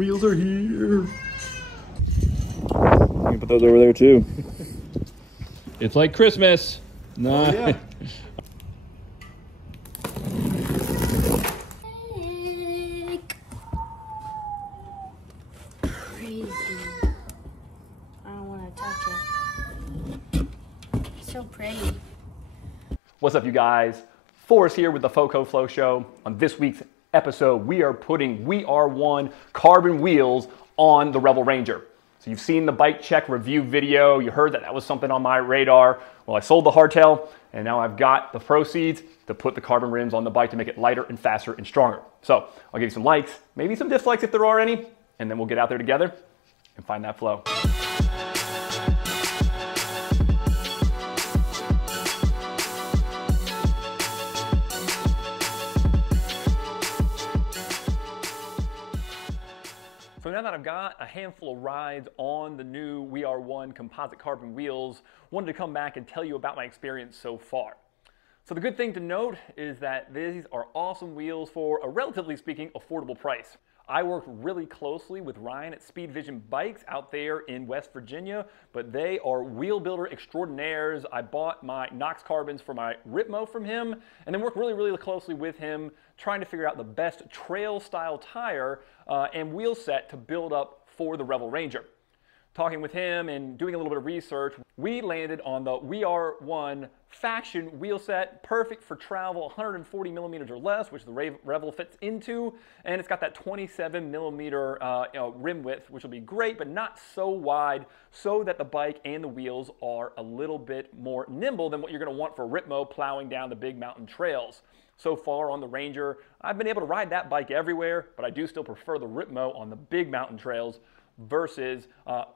Wheels are here. You can put those over there too. It's like Christmas. Nice. Oh, yeah. Crazy. I don't want to touch it. It's so pretty. What's up, you guys? Forrest here with the FoCo Flow Show. On this week's episode, we are putting WeAre1 carbon wheels on the Revel Ranger. So you've seen the bike check review video. You heard that was something on my radar. Well, I sold the hardtail, and now I've got the proceeds to put the carbon rims on the bike to make it lighter and faster and stronger. So I'll give you some likes, maybe some dislikes if there are any, and then we'll get out there together and find that flow. So now that I've got a handful of rides on the new WeAre1 composite carbon wheels, wanted to come back and tell you about my experience so far. So the good thing to note is that these are awesome wheels for a relatively speaking affordable price. I worked really closely with Ryan at Speed Vision Bikes out there in West Virginia, but they are wheel builder extraordinaires. I bought my Knox carbons for my Ripmo from him, and then worked really closely with him trying to figure out the best trail style tire and wheel set to build up for the Revel Ranger. Talking with him and doing a little bit of research, we landed on the WeAre1 Faction wheel set, perfect for travel 140 millimeters or less, which the Revel fits into, and it's got that 27 millimeter rim width, which will be great, but not so wide, so that the bike and the wheels are a little bit more nimble than what you're going to want for a Ripmo plowing down the big mountain trails. So far on the Ranger, I've been able to ride that bike everywhere, but I do still prefer the Ripmo on the big mountain trails versus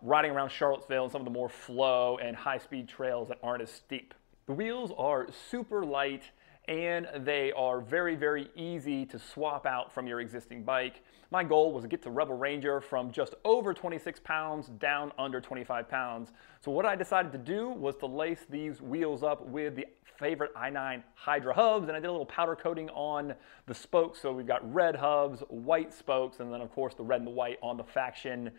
riding around Charlottesville and some of the more flow and high-speed trails that aren't as steep. The wheels are super light and they are very easy to swap out from your existing bike. My goal was to get the Revel Ranger from just over 26 pounds down under 25 pounds. So what I decided to do was to lace these wheels up with the favorite i9 Hydra hubs, and I did a little powder coating on the spokes. So we've got red hubs, white spokes, and then of course the red and the white on the Faction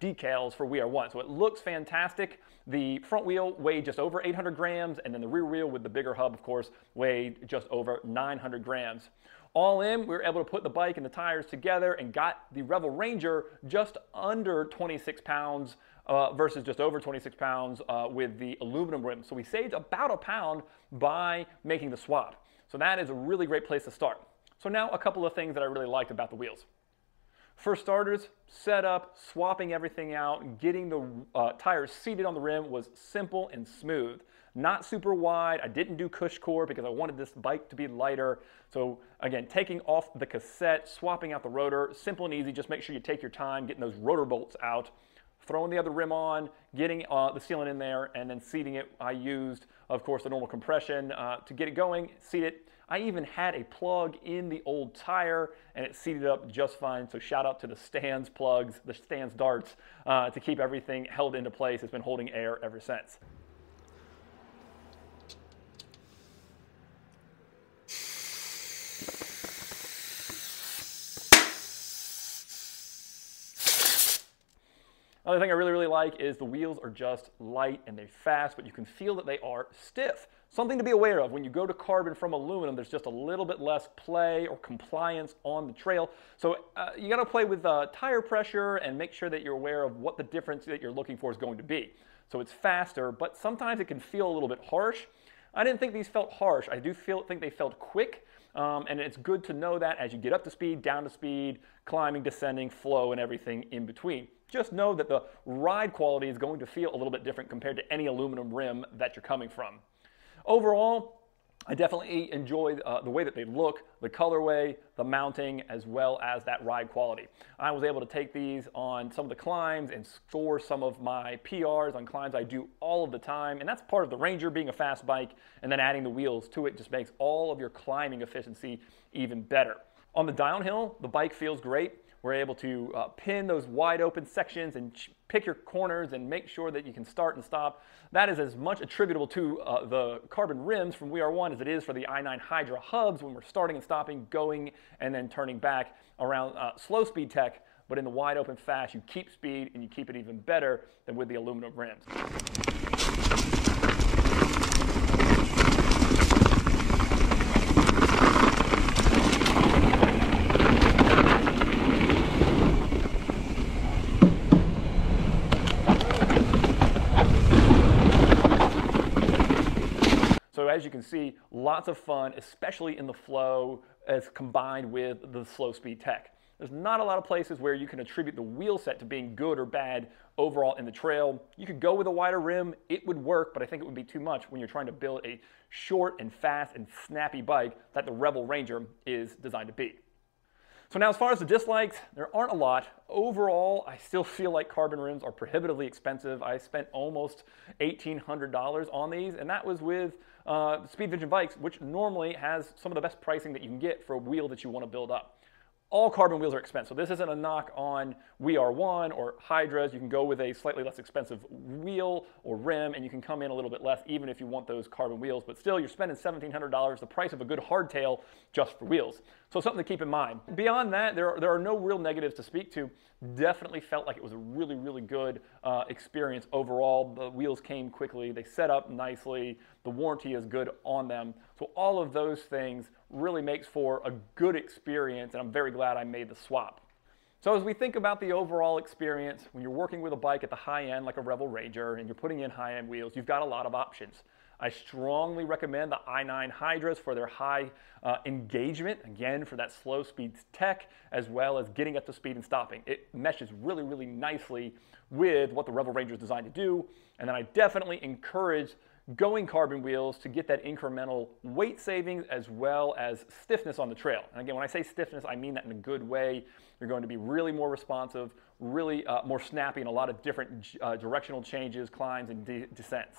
decals for WeAre1. So it looks fantastic. The front wheel weighed just over 800 grams, and then the rear wheel with the bigger hub, of course, weighed just over 900 grams. All in, we were able to put the bike and the tires together and got the Revel Ranger just under 26 pounds versus just over 26 pounds with the aluminum rim. So we saved about a pound by making the swap. So that is a really great place to start. So now a couple of things that I really liked about the wheels. For starters, setup, swapping everything out, getting the tires seated on the rim was simple and smooth. Not super wide. I didn't do cush core because I wanted this bike to be lighter. So again, taking off the cassette, swapping out the rotor, simple and easy. Just make sure you take your time getting those rotor bolts out, throwing the other rim on, getting the sealant in there, and then seating it. I used, of course, the normal compression to get it going, seat it. I even had a plug in the old tire and it seated up just fine. So shout out to the Stans plugs, the Stans darts, to keep everything held into place. It's been holding air ever since. Another thing I really like is the wheels are just light and they're fast, but you can feel that they are stiff. Something to be aware of. When you go to carbon from aluminum, there's just a little bit less play or compliance on the trail. So you got to play with tire pressure and make sure that you're aware of what the difference that you're looking for is going to be. So it's faster, but sometimes it can feel a little bit harsh. I didn't think these felt harsh. I do think they felt quick. And it's good to know that as you get up to speed, down to speed, climbing, descending, flow, and everything in between. Just know that the ride quality is going to feel a little bit different compared to any aluminum rim that you're coming from. Overall, I definitely enjoy the way that they look, the colorway, the mounting, as well as that ride quality. I was able to take these on some of the climbs and score some of my PRs on climbs I do all of the time, and that's part of the Ranger being a fast bike, and then adding the wheels to it just makes all of your climbing efficiency even better. On the downhill, the bike feels great. We're able to pin those wide open sections and pick your corners and make sure that you can start and stop. That is as much attributable to the carbon rims from WeAre1 as it is for the i9 Hydra hubs when we're starting and stopping, going and then turning back. Around slow speed tech, but in the wide open fast, you keep speed and you keep it even better than with the aluminum rims. So as you can see, lots of fun, especially in the flow as combined with the slow speed tech. There's not a lot of places where you can attribute the wheel set to being good or bad overall in the trail. You could go with a wider rim, it would work, but I think it would be too much when you're trying to build a short and fast and snappy bike that the Revel Ranger is designed to be. So now as far as the dislikes, there aren't a lot. Overall, I still feel like carbon rims are prohibitively expensive. I spent almost $1,800 on these, and that was with Speed Vision bikes, which normally has some of the best pricing that you can get for a wheel that you want to build up. All carbon wheels are expensive. This isn't a knock on WeAre1 or Hydras. You can go with a slightly less expensive wheel or rim, and you can come in a little bit less even if you want those carbon wheels. But still, you're spending $1,700, the price of a good hardtail just for wheels. So something to keep in mind. Beyond that, there are no real negatives to speak to. Definitely felt like it was a really, really good experience overall. The wheels came quickly. They set up nicely. The warranty is good on them. So all of those things really makes for a good experience, and I'm very glad I made the swap. So as we think about the overall experience, when you're working with a bike at the high end like a Revel Ranger and you're putting in high-end wheels, you've got a lot of options. I strongly recommend the i9 Hydras for their high engagement, again, for that slow speed tech, as well as getting up to speed and stopping. It meshes really, really nicely with what the Revel Ranger is designed to do. And then I definitely encourage going carbon wheels to get that incremental weight savings as well as stiffness on the trail. And again, when I say stiffness, I mean that in a good way. You're going to be really more responsive, really more snappy in a lot of different directional changes, climbs, and descents.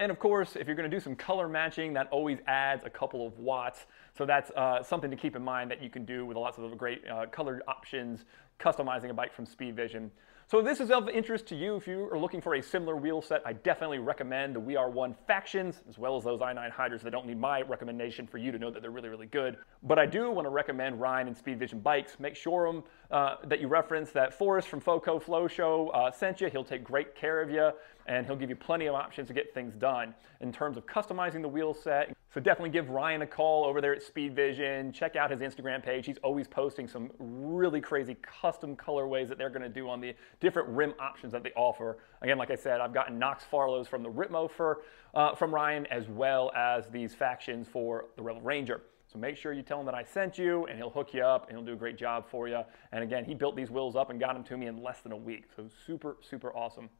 And of course, if you're going to do some color matching, that always adds a couple of watts. So that's something to keep in mind that you can do with lots of great colored options, customizing a bike from Speed Vision. So if this is of interest to you, if you are looking for a similar wheel set, I definitely recommend the WeAre1 Factions, as well as those i9 Hydras. They don't need my recommendation for you to know that they're really, really good. But I do want to recommend Ryan and Speed Vision bikes. Make sure that you reference that Forrest from FoCo Flow Show sent you. He'll take great care of you, and he'll give you plenty of options to get things done in terms of customizing the wheel set. So definitely give Ryan a call over there at Speed Vision. Check out his Instagram page. He's always posting some really crazy custom colorways that they're going to do on the different rim options that they offer. Again, like I said, I've gotten Knox Farlows from the Ritmo from Ryan, as well as these Factions for the Revel Ranger. So make sure you tell him that I sent you, and he'll hook you up, and he'll do a great job for you. And again, he built these wheels up and got them to me in less than a week. So super, super awesome.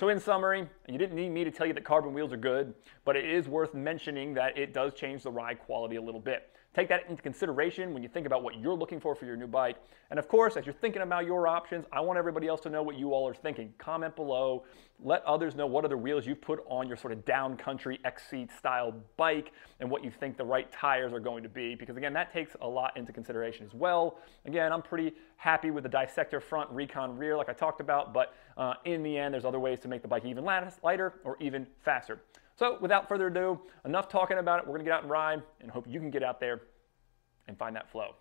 So in summary, you didn't need me to tell you that carbon wheels are good, but it is worth mentioning that it does change the ride quality a little bit. Take that into consideration when you think about what you're looking for your new bike. And of course, as you're thinking about your options, I want everybody else to know what you all are thinking. Comment below. Let others know what other wheels you've put on your sort of down country XC style bike and what you think the right tires are going to be. Because again, that takes a lot into consideration as well. Again, I'm pretty happy with the Dissector front, Recon rear like I talked about, but in the end, there's other ways to make the bike even lighter or even faster. So without further ado, enough talking about it. We're going to get out and ride, and hope you can get out there and find that flow.